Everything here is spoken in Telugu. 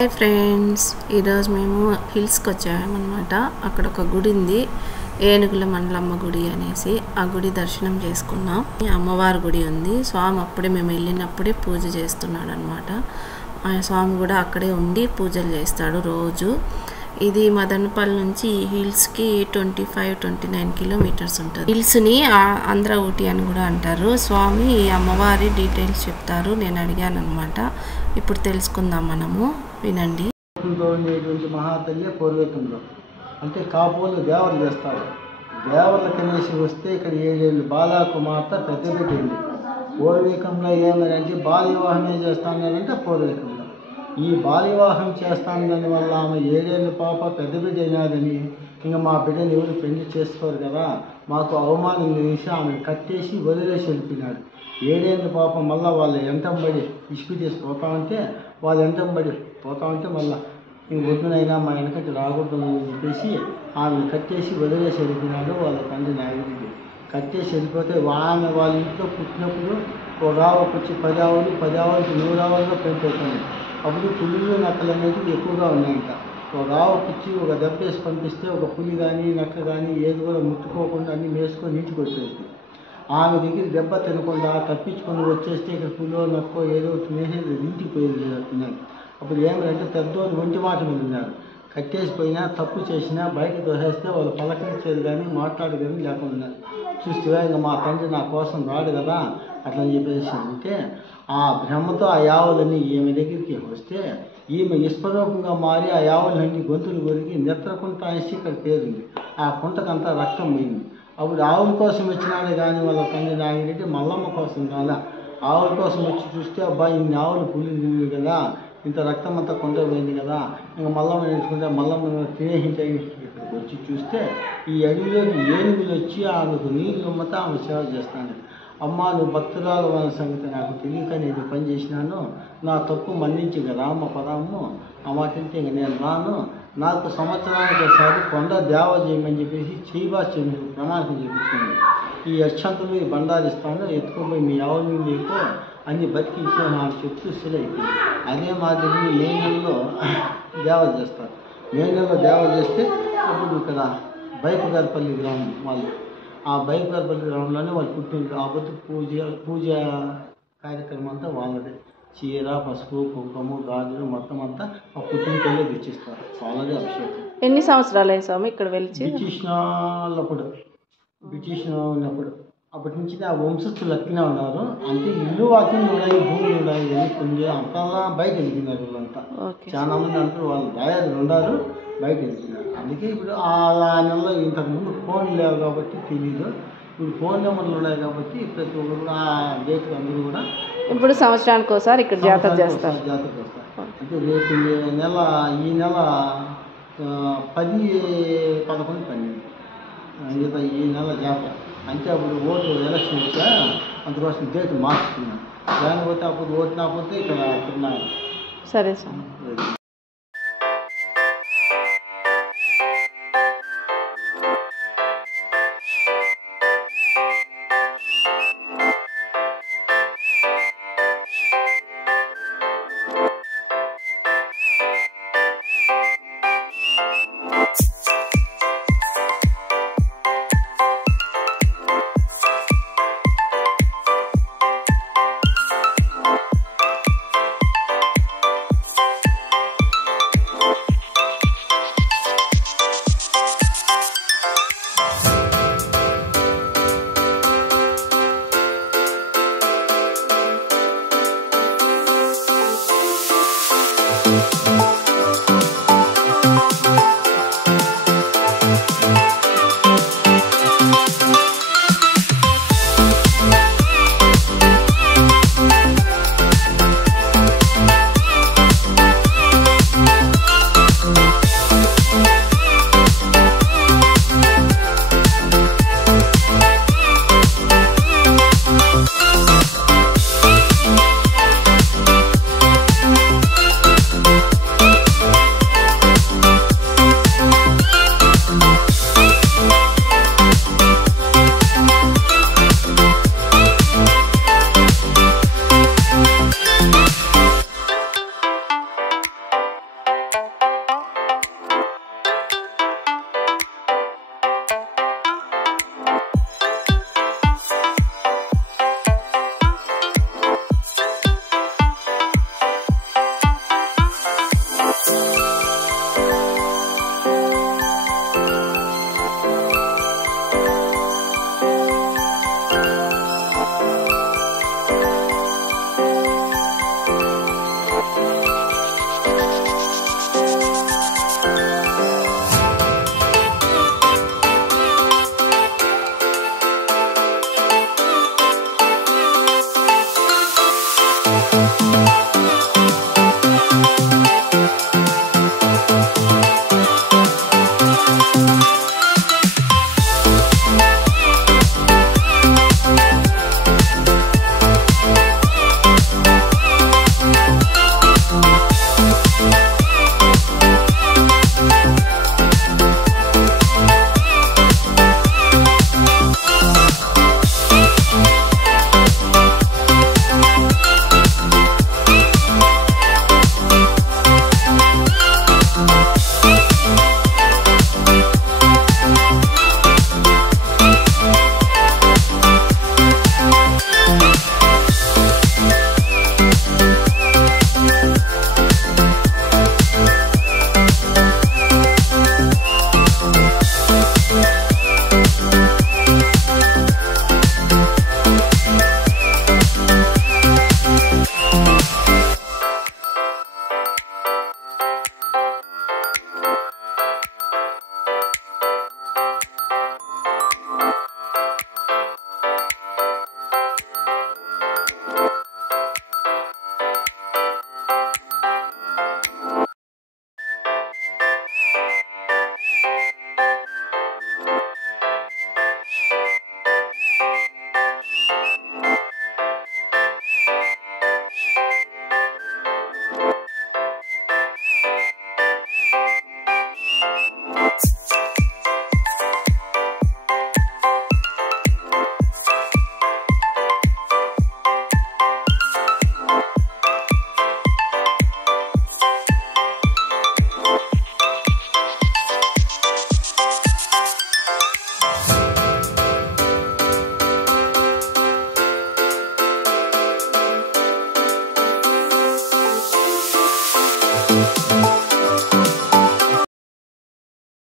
హాయ్ ఫ్రెండ్స్, ఈరోజు మేము హిల్స్కి వచ్చామన్నమాట. అక్కడ ఒక గుడి ఉంది, ఏనుగుల మండలమ్మ గుడి అనేసి. ఆ గుడి దర్శనం చేసుకున్నాం. అమ్మవారి గుడి ఉంది. స్వామి అప్పుడే మేము వెళ్ళినప్పుడే పూజ చేస్తున్నాడు అనమాట. ఆ స్వామి కూడా అక్కడే ఉండి పూజలు చేస్తాడు రోజు. ఇది మదనపల్లి నుంచి ఈ హిల్స్కి 25-29 కిలోమీటర్స్ ఉంటుంది. హిల్స్ని ఆంధ్ర ఊటీ అని కూడా అంటారు. స్వామి అమ్మవారి డీటెయిల్స్ చెప్తారు. నేను అడిగాను అనమాట. ఇప్పుడు తెలుసుకుందాం మనము, వినండి. మహాతల్లి పూర్వీకంలో అంటే కాపోలు దేవలు చేస్తారు. దేవల కనేసి వస్తే ఇక్కడ 7 ఏళ్ళు బాలాకుమార్తె పెద్ద పెట్టింది. పూర్వీకంలో ఏమనంటే బాల వివాహమే చేస్తానంటే పూర్వీకంలో ఈ బాల వివాహం చేస్తాను దానివల్ల ఆమె 7 ఏళ్ళ పాప పెద్ద బిడ్డ అయినాదని ఇంకా మా బిడ్డని ఎవరు పెళ్లి చేసుకోరు కదా, మాకు అవమానం చేసి ఆమె కట్టేసి వదిలేసి వెళ్ళిపోయినాడు. 7 ఏళ్ళ పాప మళ్ళీ వాళ్ళ ఎంటంబడి ఇసుకు చేసి పోతా ఉంటే వాళ్ళు ఎంటంబడి పోతా ఉంటే మళ్ళీ ఇంక వద్దునైనా మా వెనకటి రాకూడదు అని చెప్పేసి ఆమెను కట్టేసి వదిలేసి వెళ్ళిపోయినాడు. వాళ్ళ తండ్రి నాయకుడికి కట్టేసి వెళ్ళిపోతే ఆమె వాళ్ళ ఇంట్లో పుట్టినప్పుడు ఒక ఆవుకు వచ్చి 10 ఆవులు 10 ఆవులకి 100 ఆవులుగా పెంపేస్తుంది. అప్పుడు పులులు నక్కలు అనేవి ఎక్కువగా ఉన్నాయంట. ఒక ఆవుకు ఇచ్చి ఒక దెబ్బ వేసి పంపిస్తే ఒక పులి కానీ నక్క కానీ ఏది కూడా ముట్టుకోకుండా అన్ని వేసుకొని ఇంటికి వచ్చేస్తుంది. ఆమె దగ్గర దెబ్బ తినకుండా తప్పించుకొని వచ్చేస్తే ఇక్కడ పులో నక్కో ఏదో తినేసి ఇంటికి పోయేది తిన్నాను. అప్పుడు ఏమంటే పెద్దోళ్ళు ఒంటి మాట మీద ఉన్నారు. కట్టేసిపోయినా తప్పు చేసినా బయట దోసేస్తే వాళ్ళు పలకరించేది కానీ మాట్లాడు కానీ లేకుండా చూస్తే ఇంకా మా తండ్రి నా కోసం రాడు కదా అట్లా చెప్పేసి అంటే ఆ భ్రమతో ఆ యావులన్నీ ఈమె దగ్గరికి వస్తే ఈమె విశ్వరూపంగా మారి ఆ యావులన్నీ గొంతులు కొరికి నెత్రకుంట అనేసి ఇక్కడ పేరుంది. ఆ కుంటకంతా రక్తం పోయింది. అప్పుడు ఆవుల కోసం వచ్చినాడే కానీ వాళ్ళ తండ్రి నాగిరెడ్డి మల్లమ్మ కోసం కాదా. ఆవుల కోసం వచ్చి చూస్తే అబ్బాయి ఇన్ని ఆవులు పులి కదా, ఇంత రక్తం అంతా కొంత పోయింది కదా, ఇంకా మల్లమ్మ నేర్చుకుంటే మల్లమ్మ తినేహించే ఇక్కడికి వచ్చి చూస్తే ఈ అడవిలోకి ఏనుగులు వచ్చి ఆమెకు నీళ్ళు అమ్మతా ఆమె సేవ చేస్తాను. అమ్మ నువ్వు భక్తురాలు వాళ్ళ సంగతి నాకు తెలియక నేను పని చేసినాను, నా తప్పు మన్నించి రామ పదము ఆ మాట అంటే ఇంక నేను రాను, నాకు సంవత్సరానికి ఒకసారి కొండ దేవ చేయమని చెప్పేసి చేయబాసి ప్రమాణం చేపించుకుంది. ఈ అక్షంతలు ఈ బండారిస్తాను ఎత్తుకుపోయి మీ ఎవరి మీద ఎక్కువ అన్ని బతికించే నాకు చెప్తూ అయిపోయింది. అదే మాదిరి మే నెలలో దేవ చేస్తారు. మే నెలలో దేవ చేస్తే అప్పుడు ఇక్కడ బైపుగారిపల్లి గ్రామం వాళ్ళు, ఆ బైపుగారిపల్లి గ్రామంలోనే వాళ్ళు పుట్టింది. కాబట్టి పూజ కార్యక్రమం అంతా వాళ్ళదే. చీర పసుపు కుంకుమ గాజులు మొత్తం అంతా ఆ పుట్టినకెళ్ళి తెచ్చిస్తారు. వాళ్ళదే అభిషేకం. ఎన్ని సంవత్సరాలు అయింది స్వామి ఇక్కడ వెళ్ళి? బ్రిటిష్ ఉన్నప్పుడు అప్పటి నుంచి ఆ వంశస్థులు అట్టినే ఉన్నారు. అంటే ఇల్లు వాకిలు ఉన్నాయి, భూములు ఉన్నాయి, వెళ్ళిపోయింది అంతా బయట వెళ్ళిపోయినారు. వీళ్ళంతా చాలా మంది అంటారు వాళ్ళు రాయాలు ఉన్నారు, బయట వెళ్ళిపోయినారు. అందుకే ఇప్పుడు ఆ నెలలో ఇంతకుముందు ఫోన్లు లేవు కాబట్టి తెలీదు. ఇప్పుడు ఫోన్ నెంబర్లు ఉన్నాయి కాబట్టి ప్రతి ఒక్కరు ఆ డేట్ అందరూ కూడా ఇప్పుడు సంవత్సరానికి ఒకసారి ఇక్కడ జాతర చేస్తారు. అంటే రేపు ఈ నెల 10-11-12 ఈ నెల జాతర. అంటే అప్పుడు ఓటు ఎలక్షన్ వచ్చా అందుకోసం డేట్ మార్చుకున్నాను. దానిపోతే అప్పుడు ఓటు నాకపోతే ఇక్కడ తిన్నాను. సరే సార్.